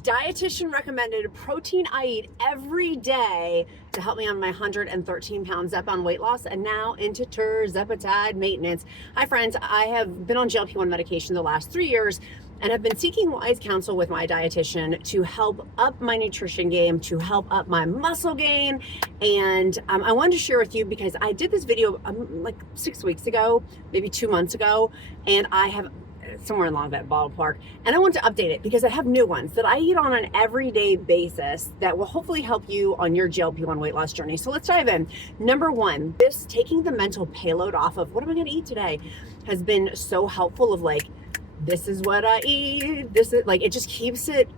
Dietitian recommended protein I eat every day to help me on my 113 pound Zepbound weight loss, and now into Tirzepatide maintenance. Hi friends, I have been on GLP1 medication the last 3 years and have been seeking wise counsel with my dietitian to help up my nutrition game, to help up my muscle gain. And I wanted to share with you because I did this video like 6 weeks ago, maybe 2 months ago, and I have somewhere along that ballpark, and I want to update it because I have new ones that I eat on an everyday basis that will hopefully help you on your GLP1 weight loss journey. So let's dive in. Number one, this taking the mental payload off of what am I going to eat today has been so helpful. Of like, this is what I eat, this is like, it just keeps it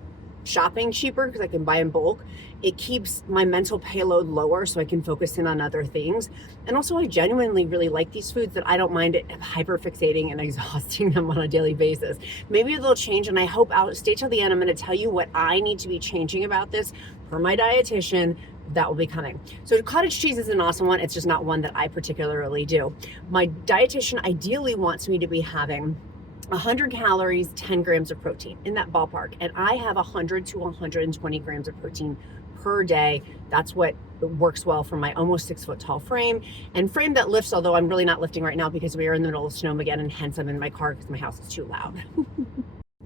shopping cheaper because I can buy in bulk. It keeps my mental payload lower so I can focus in on other things. And also I genuinely really like these foods that I don't mind it hyperfixating and exhausting them on a daily basis. Maybe they'll change, and I hope I'll stay till the end. I'm going to tell you what I need to be changing about this per my dietitian. That will be coming. So cottage cheese is an awesome one. It's just not one that I particularly do. My dietitian ideally wants me to be having 100 calories, 10 grams of protein, in that ballpark. And I have 100 to 120 grams of protein per day. That's what works well for my almost 6 foot tall frame, and frame that lifts, although I'm really not lifting right now because we are in the middle of Snowmageddon, and hence I'm in my car because my house is too loud.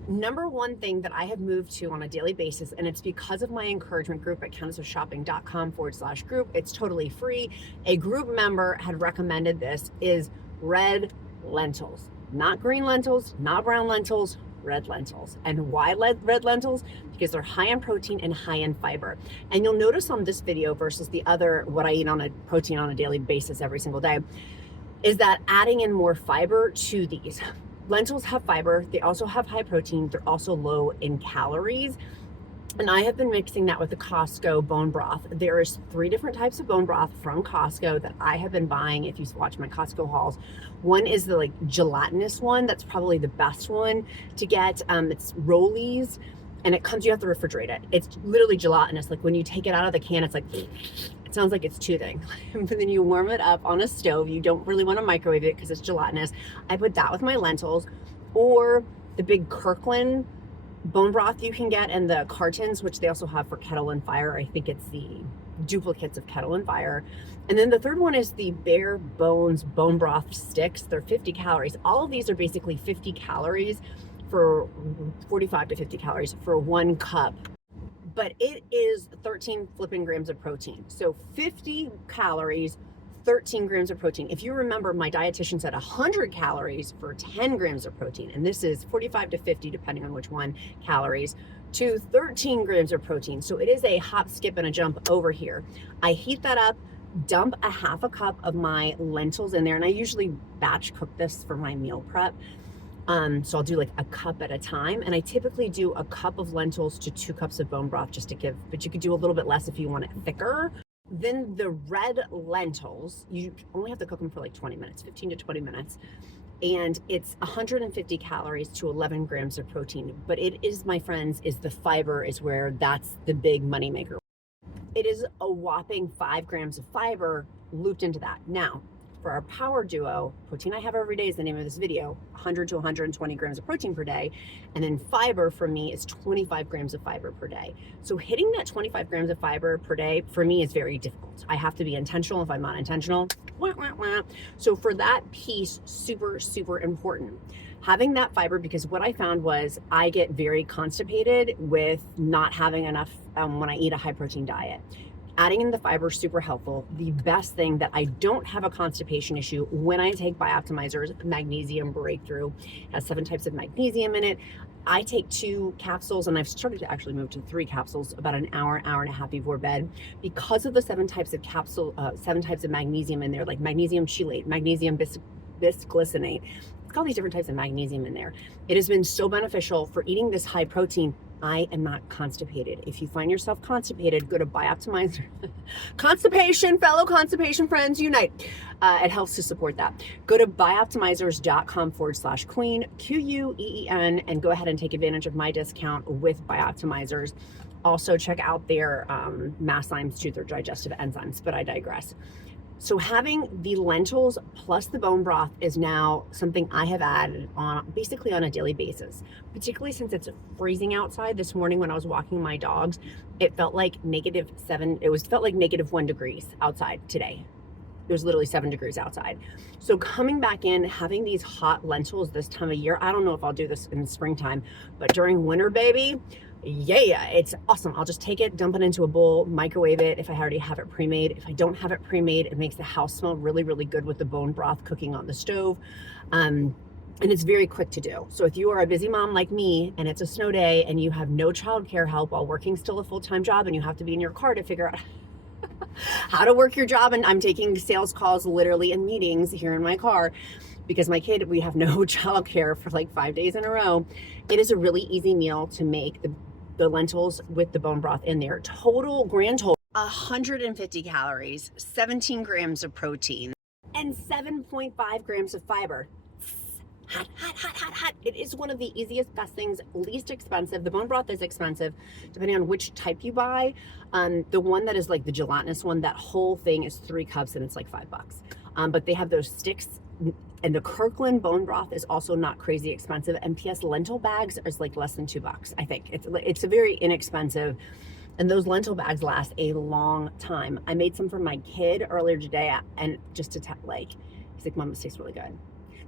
Number one thing that I have moved to on a daily basis, and it's because of my encouragement group at countessofshopping.com/group. It's totally free. A group member had recommended this, is red lentils. Not green lentils, not brown lentils, red lentils. And why red lentils? Because they're high in protein and high in fiber. And you'll notice on this video versus the other, what I eat on a protein on a daily basis every single day, is that adding in more fiber to these. Lentils have fiber, they also have high protein, they're also low in calories. And I have been mixing that with the Costco bone broth. There's 3 different types of bone broth from Costco that I have been buying. If you watch my Costco hauls, one is the like gelatinous one. That's probably the best one to get. It's Rollies, and it comes, you have to refrigerate it. It's literally gelatinous. Like when you take it out of the can, it's like, it sounds like it's toothing. But then you warm it up on a stove. You don't really want to microwave it because it's gelatinous. I put that with my lentils, or the big Kirkland bone broth you can get, and the cartons, which they also have for Kettle and Fire. I think it's the duplicates of Kettle and Fire. And then the third one is the Bare Bones bone broth sticks. They're 50 calories. All of these are basically 50 calories for 45 to 50 calories for 1 cup. But it is 13 flipping grams of protein. So 50 calories, 13 grams of protein. If you remember, my dietitian said 100 calories for 10 grams of protein, and this is 45 to 50, depending on which one, calories, to 13 grams of protein. So it is a hop, skip, and a jump over here. I heat that up, dump a half a cup of my lentils in there, and I usually batch cook this for my meal prep. So I'll do like a cup at a time, and I typically do a cup of lentils to 2 cups of bone broth just to give, but you could do a little bit less if you want it thicker. Then the red lentils, you only have to cook them for like 20 minutes, 15 to 20 minutes. And it's 150 calories to 11 grams of protein. But it is, my friends, is the fiber is where that's the big money maker. It is a whopping 5 grams of fiber looped into that. Now, for our power duo, protein I have every day is the name of this video, 100 to 120 grams of protein per day. And then fiber for me is 25 grams of fiber per day. So hitting that 25 grams of fiber per day for me is very difficult. I have to be intentional. If I'm not intentional, wah, wah, wah. So for that piece, super, super important. Having that fiber, because what I found was I get very constipated with not having enough when I eat a high protein diet. Adding in the fiber is super helpful. The best thing that I don't have a constipation issue when I take BIOptimizers Magnesium Breakthrough. It has 7 types of magnesium in it. I take 2 capsules, and I've started to actually move to 3 capsules about an hour and a half before bed, because of the 7 types of magnesium in there, like magnesium chelate, magnesium bisglycinate. It's got all these different types of magnesium in there. It has been so beneficial for eating this high protein. I am not constipated. If you find yourself constipated, go to BIOptimizer. Constipation, fellow constipation friends, unite. It helps to support that. Go to BIOptimizers.com/queen, QUEEN, and go ahead and take advantage of my discount with BIOptimizers. Also check out their masszymes too, their digestive enzymes, but I digress. So having the lentils plus the bone broth is now something I have added on basically on a daily basis, particularly since it's freezing outside. This morning when I was walking my dogs, it felt like felt like -1 degrees outside today. It was literally 7 degrees outside. So coming back in, having these hot lentils this time of year, I don't know if I'll do this in springtime, but during winter, baby, yeah, it's awesome. I'll just take it, dump it into a bowl, microwave it if I already have it pre-made. If I don't have it pre-made, it makes the house smell really, really good with the bone broth cooking on the stove. And it's very quick to do. So if you are a busy mom like me and it's a snow day and you have no childcare help while working still a full-time job and you have to be in your car to figure out how to work your job, and I'm taking sales calls literally in meetings here in my car because my kid, we have no childcare for like 5 days in a row. It is a really easy meal to make, the lentils with the bone broth in there. Grand total, 150 calories, 17 grams of protein, and 7.5 grams of fiber. Hot, hot, hot, hot, hot. It is one of the easiest, best things, least expensive. The bone broth is expensive, depending on which type you buy. The one that is like the gelatinous one, that whole thing is 3 cups and it's like $5. But they have those sticks, and the Kirkland bone broth is also not crazy expensive. And PS lentil bags is like less than $2, I think. It's a very inexpensive, and those lentil bags last a long time. I made some for my kid earlier today, and just to he's like, Mom, this tastes really good.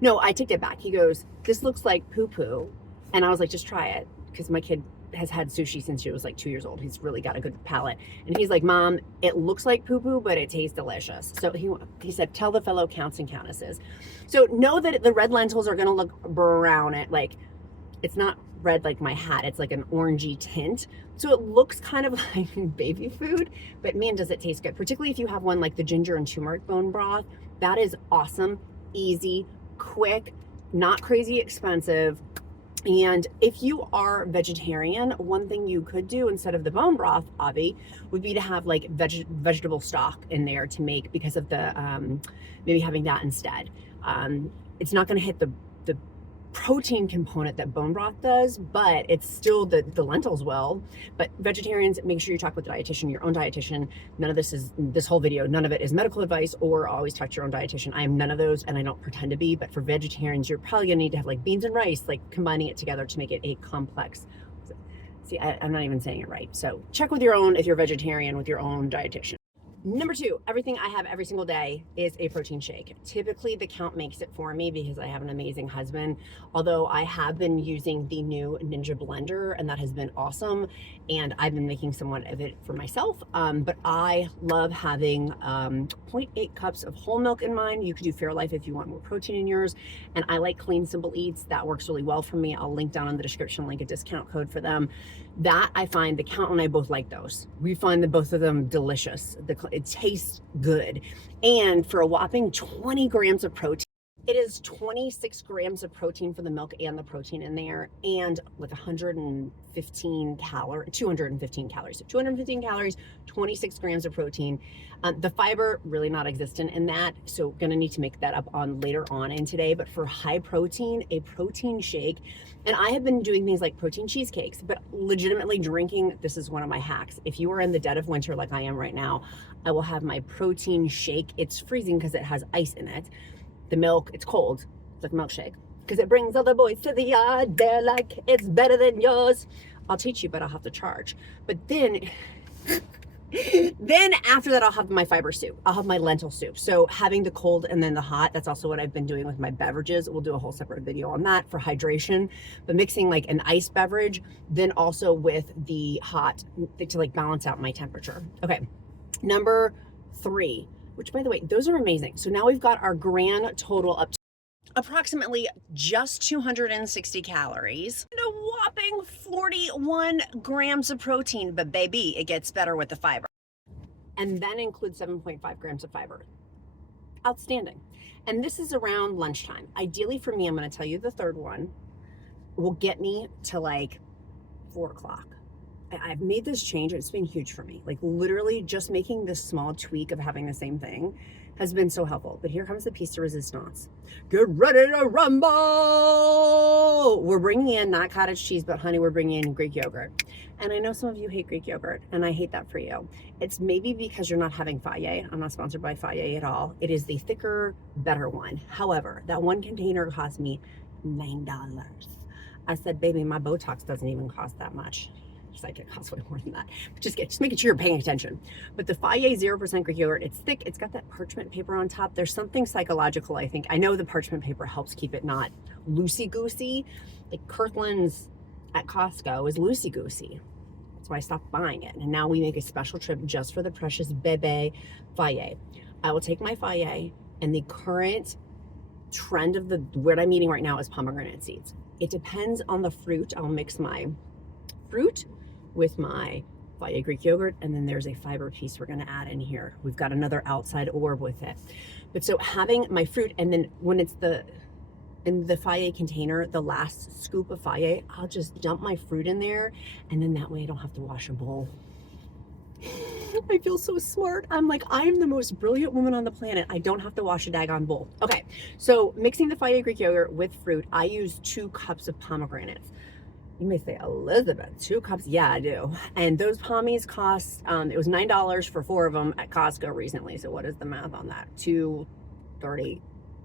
No, I take it back. He goes, this looks like poo-poo. And I was like, just try it. Because my kid has had sushi since she was like 2 years old. He's really got a good palate. And he's like, Mom, it looks like poo-poo, but it tastes delicious. So he said, tell the fellow counts and countesses. So know that the red lentils are going to look brown. It's not red like my hat. It's like an orangey tint. So it looks kind of like baby food, but man, does it taste good. Particularly if you have one like the ginger and turmeric bone broth. That is awesome, easy, quick, not crazy expensive. And if you are vegetarian, one thing you could do instead of the bone broth, Avi, would be to have like vegetable stock in there to make, because of the maybe having that instead. It's not going to hit the protein component that bone broth does, but it's still the lentils will. But vegetarians, make sure you talk with a dietitian, your own dietitian. None of this whole video, none of it is medical advice or always talk to your own dietitian. I am none of those, and I don't pretend to be. But for vegetarians, you're probably gonna need to have like beans and rice, like combining it together to make it a complex. See, I'm not even saying it right. So check with your own, if you're vegetarian, with your own dietitian. Number 2, everything I have every single day is a protein shake. Typically the Count makes it for me because I have an amazing husband, although I have been using the new Ninja blender and that has been awesome, and I've been making somewhat of it for myself. But I love having 0.8 cups of whole milk in mine. You could do Fairlife if you want more protein in yours, and I like Clean Simple Eats. That works really well for me. I'll link down in the description, link a discount code for them. That I find the Count and I both like those. We find that both of them delicious. It tastes good. And for a whopping 20 grams of protein, it is 26 grams of protein for the milk and the protein in there, and like 215 calories. So 215 calories, 26 grams of protein. The fiber, really not existent in that, so gonna need to make that up on later on in today. But for high protein, a protein shake, and I have been doing things like protein cheesecakes, but legitimately drinking, this is one of my hacks. If you are in the dead of winter like I am right now, I will have my protein shake. It's freezing because it has ice in it. The milk, it's cold, it's like a milkshake, because it brings all the boys to the yard. They're like, it's better than yours. I'll teach you, but I'll have to charge. But then after that, I'll have my fiber soup. I'll have my lentil soup. So having the cold and then the hot, that's also what I've been doing with my beverages. We'll do a whole separate video on that for hydration, but mixing like an iced beverage, then also with the hot to like balance out my temperature. Okay, number 3. Which, by the way, those are amazing. So now we've got our grand total up to approximately just 260 calories and a whopping 41 grams of protein. But baby, it gets better with the fiber. And then includes 7.5 grams of fiber. Outstanding. And this is around lunchtime. Ideally for me, I'm going to tell you the third one will get me to like 4 o'clock. I've made this change. It's been huge for me. Like literally just making this small tweak of having the same thing has been so helpful. But here comes the piece de resistance. Get ready to rumble. We're bringing in not cottage cheese, but honey, we're bringing in Greek yogurt. And I know some of you hate Greek yogurt, and I hate that for you. It's maybe because you're not having Faye. I'm not sponsored by Faye at all. It is the thicker, better one. However, that one container cost me $9. I said, baby, my Botox doesn't even cost that much. It's like it costs way more than that. But just making sure you're paying attention. But the Faye 0% Greek yogurt, it's thick. It's got that parchment paper on top. There's something psychological, I think. I know the parchment paper helps keep it not loosey-goosey. Like Kirkland's at Costco is loosey-goosey. That's why I stopped buying it. And now we make a special trip just for the precious bebe Faye. I will take my Faye, and the current trend of what I'm eating right now is pomegranate seeds. It depends on the fruit. I'll mix my fruit with my Faye Greek yogurt, and then there's a fiber piece we're going to add in here. We've got another outside orb with it. But so having my fruit, and then when it's in the Faye container, the last scoop of Faye, I'll just dump my fruit in there, and then that way I don't have to wash a bowl. I feel so smart. I'm like, I'm the most brilliant woman on the planet. I don't have to wash a daggone bowl. Okay, so mixing the Faye Greek yogurt with fruit, I use 2 cups of pomegranates. You may say, Elizabeth, 2 cups? Yeah, I do. And those pommies cost, it was $9 for 4 of them at Costco recently. So what is the math on that? $2.30,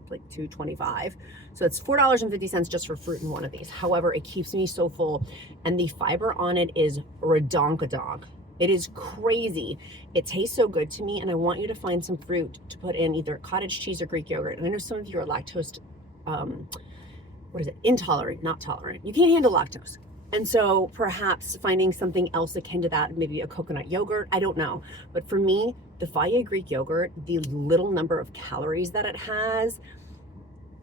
like $2.25. So it's $4.50 just for fruit in one of these. However, it keeps me so full. And the fiber on it is redonkadonk. It is crazy. It tastes so good to me. And I want you to find some fruit to put in either cottage cheese or Greek yogurt. And I know some of you are lactose, intolerant, not tolerant. You can't handle lactose. And so perhaps finding something else akin to that, maybe a coconut yogurt, I don't know. But for me, the Faye Greek yogurt, the little number of calories that it has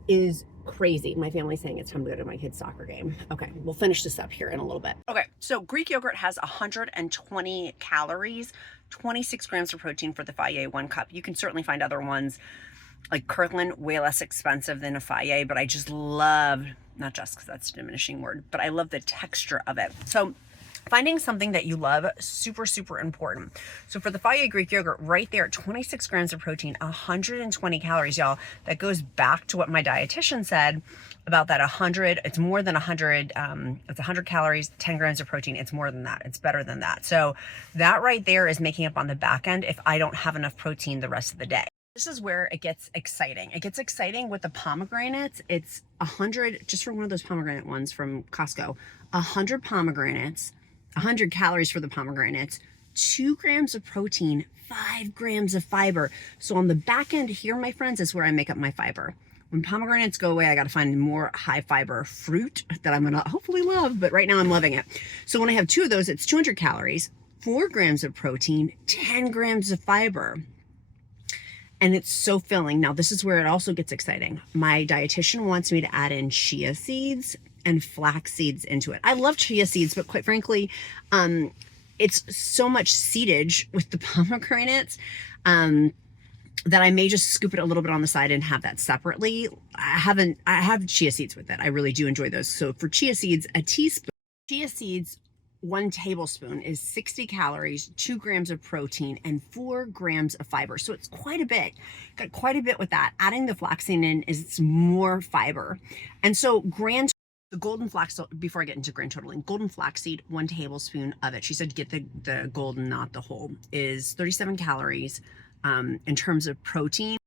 is crazy. My family's saying it's time to go to my kid's soccer game. Okay, we'll finish this up here in a little bit. Okay, so Greek yogurt has 120 calories, 26 grams of protein for the Faye 1 cup. You can certainly find other ones like Kirkland, way less expensive than a Faye, but I just love, not just because that's a diminishing word, but I love the texture of it. So finding something that you love, super, super important. So for the Faye Greek yogurt, right there, 26 grams of protein, 120 calories, y'all. That goes back to what my dietitian said about that 100, it's more than 100, it's 100 calories, 10 grams of protein. It's more than that. It's better than that. So that right there is making up on the back end if I don't have enough protein the rest of the day. This is where it gets exciting. It gets exciting with the pomegranates. It's 100, just for one of those pomegranate ones from Costco, 100 pomegranates, 100 calories for the pomegranates, 2 grams of protein, 5 grams of fiber. So on the back end here, my friends, is where I make up my fiber. When pomegranates go away, I got to find more high fiber fruit that I'm going to hopefully love, but right now I'm loving it. So when I have 2 of those, it's 200 calories, 4 grams of protein, 10 grams of fiber. And it's so filling. Now, this is where it also gets exciting. My dietitian wants me to add in chia seeds and flax seeds into it. I love chia seeds, but quite frankly, it's so much seedage with the pomegranates that I may just scoop it a little bit on the side and have that separately. I have chia seeds with it. I really do enjoy those. So for chia seeds, a teaspoon. Chia seeds, 1 tablespoon is 60 calories, 2 grams of protein, and 4 grams of fiber. So it's quite a bit. Got quite a bit with that. Adding the flaxseed in is more fiber. And so the golden flax, before I get into grand totaling, golden flaxseed, 1 tablespoon of it. She said get the golden, not the whole, is 37 calories in terms of protein.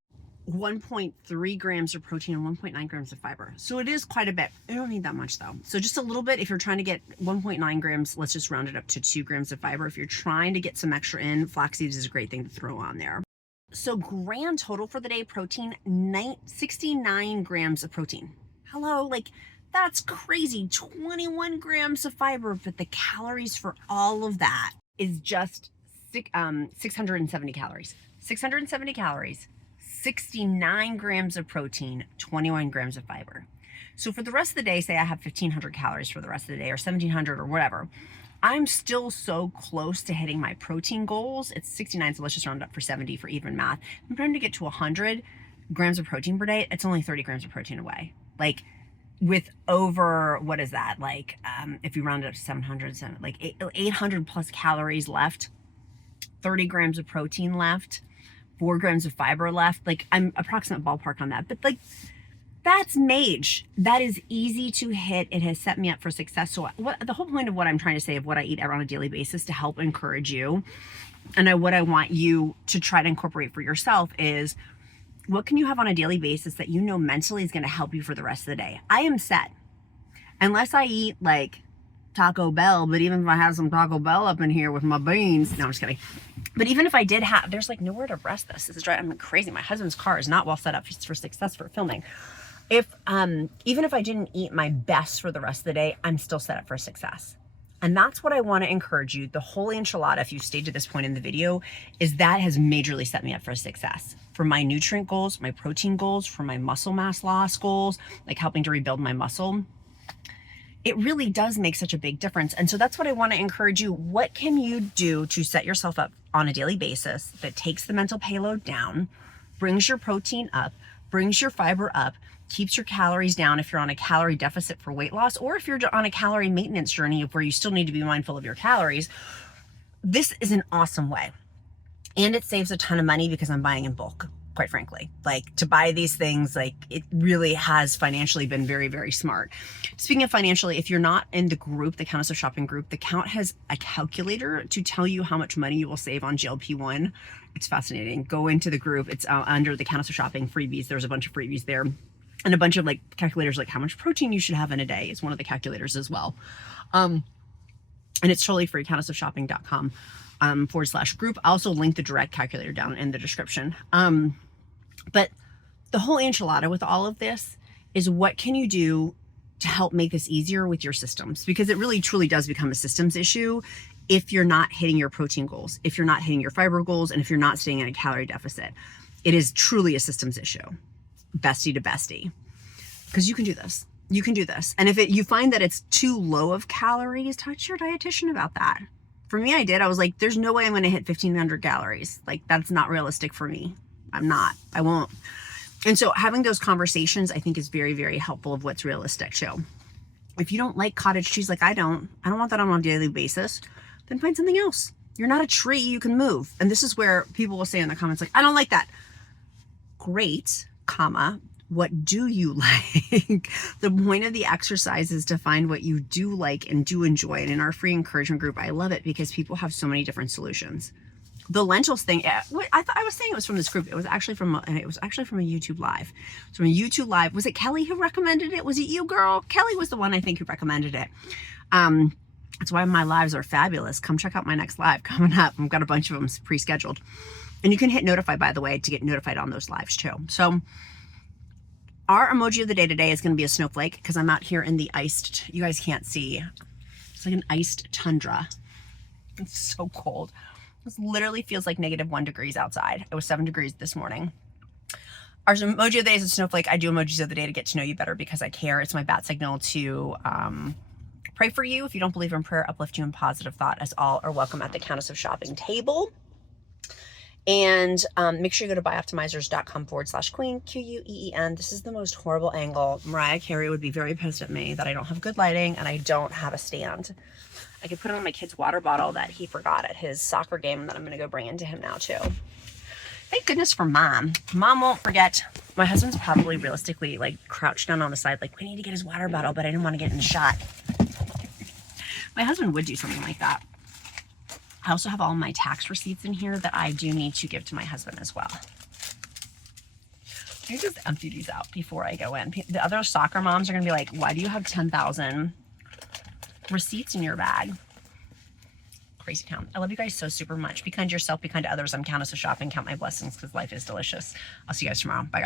1.3 grams of protein and 1.9 grams of fiber. So it is quite a bit. I don't need that much though. So just a little bit. If you're trying to get 1.9 grams, let's just round it up to 2 grams of fiber. If you're trying to get some extra in, flax seeds is a great thing to throw on there. So grand total for the day, protein, 69 grams of protein. Hello, like that's crazy. 21 grams of fiber, but the calories for all of that is just 670 calories. 670 calories. 69 grams of protein, 21 grams of fiber. So for the rest of the day, say I have 1,500 calories for the rest of the day or 1,700 or whatever, I'm still so close to hitting my protein goals. It's 69, so let's just round up for 70 for even math. I'm trying to get to 100 grams of protein per day. It's only 30 grams of protein away. Like with over, what is that? Like, if you round it up to 700, like 800 plus calories left, 30 grams of protein left, 4 grams of fiber left. Like, I'm approximate ballpark on that, but like, that's mage. That is easy to hit. It has set me up for success. So the whole point of what I'm trying to say of what I eat on a daily basis to help encourage you, and what I want you to try to incorporate for yourself is, what can you have on a daily basis that you know mentally is going to help you for the rest of the day? I am set. Unless I eat like Taco Bell, but even if I have some Taco Bell up in here with my beans, no, I'm just kidding. But even if I did have, there's like nowhere to rest this. This is right. I'm crazy. My husband's car is not well set up for success for filming. Even if I didn't eat my best for the rest of the day, I'm still set up for success. And that's what I want to encourage you. The whole enchilada, if you've stayed to this point in the video, is that has majorly set me up for success. For my nutrient goals, my protein goals, for my muscle mass loss goals, like helping to rebuild my muscle. It really does make such a big difference. And so that's what I want to encourage you. What can you do to set yourself up on a daily basis that takes the mental payload down, brings your protein up, brings your fiber up, keeps your calories down if you're on a calorie deficit for weight loss, or if you're on a calorie maintenance journey where you still need to be mindful of your calories? This is an awesome way. And it saves a ton of money because I'm buying in bulk, quite frankly. Like, to buy these things, like, it really has financially been very, very smart. Speaking of financially, if you're not in the group, the Countess of Shopping group, the Count has a calculator to tell you how much money you will save on GLP1. It's fascinating. Go into the group. It's under the Countess of Shopping freebies. There's a bunch of freebies there. And a bunch of like calculators, like how much protein you should have in a day is one of the calculators as well. And it's totally free, countessofshopping.com /group. I'll also link the direct calculator down in the description. But the whole enchilada with all of this is, what can you do to help make this easier with your systems? Because it really truly does become a systems issue if you're not hitting your protein goals, if you're not hitting your fiber goals, and if you're not staying in a calorie deficit. It is truly a systems issue. Bestie to bestie, because you can do this. You can do this. And if you find that it's too low of calories, talk to your dietitian about that. For me, I did. I was like, there's no way I'm going to hit 1,500 calories. Like, that's not realistic for me. I won't. And so having those conversations, I think, is very, very helpful of what's realistic too. If you don't like cottage cheese, like I don't want that on a daily basis, then find something else. You're not a tree, you can move. And this is where people will say in the comments, like, I don't like that. Great. What do you like? The point of the exercise is to find what you do like and do enjoy. And in our free encouragement group, I love it because people have so many different solutions. The lentils thing, I thought I was saying it was from this group. It was actually from a YouTube live. So from a YouTube live, was it Kelly who recommended it? Was it you, girl? Kelly was the one, I think, who recommended it. That's why my lives are fabulous. Come check out my next live coming up. I've got a bunch of them pre-scheduled. And you can hit notify, by the way, to get notified on those lives too. So our emoji of the day today is going to be a snowflake, because I'm out here in the iced, you guys can't see. It's like an iced tundra. It's so cold. This literally feels like -1 degrees outside. It was 7 degrees this morning. Our emoji of the day is a snowflake. I do emojis of the day to get to know you better because I care. It's my bat signal to pray for you. If you don't believe in prayer, uplift you in positive thought, as all are welcome at the Countess of Shopping table. And make sure you go to BIOptimizers.com /queen, QUEEN. This is the most horrible angle. Mariah Carey would be very pissed at me that I don't have good lighting and I don't have a stand. I could put it on my kid's water bottle that he forgot at his soccer game that I'm going to go bring into him now too. Thank goodness for mom. Mom won't forget. My husband's probably realistically like crouched down on the side like, we need to get his water bottle, but I didn't want to get in the shot. My husband would do something like that. I also have all my tax receipts in here that I do need to give to my husband as well. I just empty these out before I go in. The other soccer moms are going to be like, why do you have 10,000 receipts in your bag? Crazy town. I love you guys so super much. Be kind to yourself, be kind to others. I'm Countess of Shopping. Count my blessings because life is delicious. I'll see you guys tomorrow. Bye, guys.